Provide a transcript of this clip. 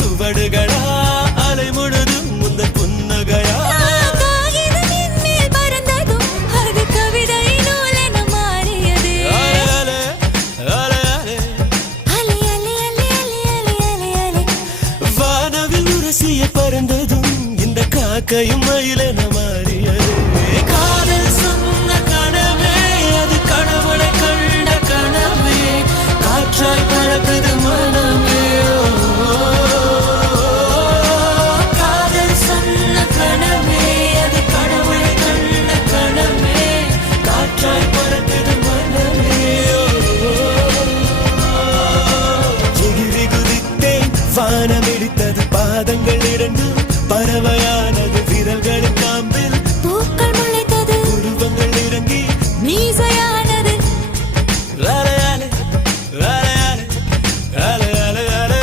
சுவடுகளா அலை முழுதும் முந்தன் புன்னகையா பறந்ததும் இந்த காக்கையும் மயிலென மாறியது காதல் சொன்ன கனவே அது கடவுளை கண்ட கனவே காற்றாய் பறக்குது மனமே காதல் சொன்ன கனவே அது கடவுளை கண்ட கனவே காற்றாய் பறக்குது மனமே எகிரி குதித்தேன் வானம் இடித்தது பாதங்கள் இரண்டு பறவையான